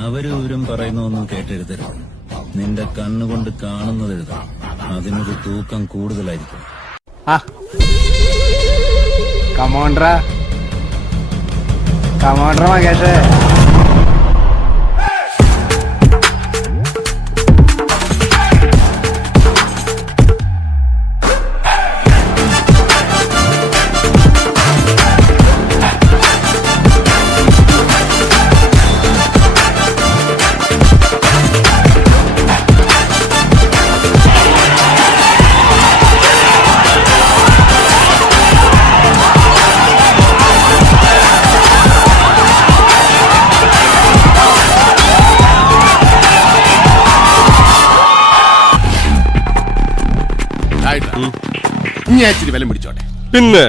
അവരും ഇവരും പറയുന്നൊന്നും കേട്ടെഴുതരുത് നിന്റെ കണ്ണുകൊണ്ട് കാണുന്നത് എഴുതാം. അതിനൊരു തൂക്കം കൂടുതലായിരിക്കും. കമോണ്ട്ര കമോണ്ട്ര മകേഷേ. ഞാൻ ഇച്ചിരി വിലം പിടിച്ചോട്ടെ പിന്നെ?